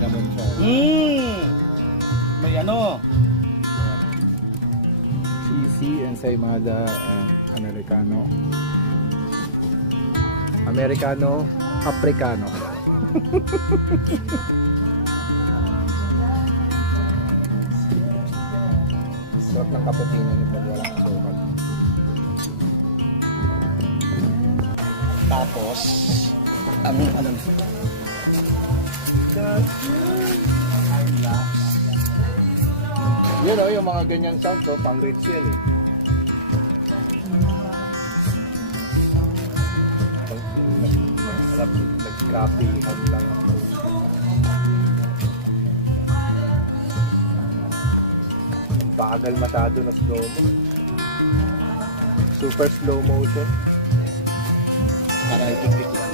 Ganun siya. May ano? Cheesy, ensaymada, and Americano. Americano, Africano. Sarap ng cappuccino ni pag walang asukal. Tapos, ang ano Yun o, yung mga ganyan sound to, pang reads yan eh. Nag-copyhan lang ako. Ang bagal masyado na slow mo. Super slow motion. parang nagkiklik lang.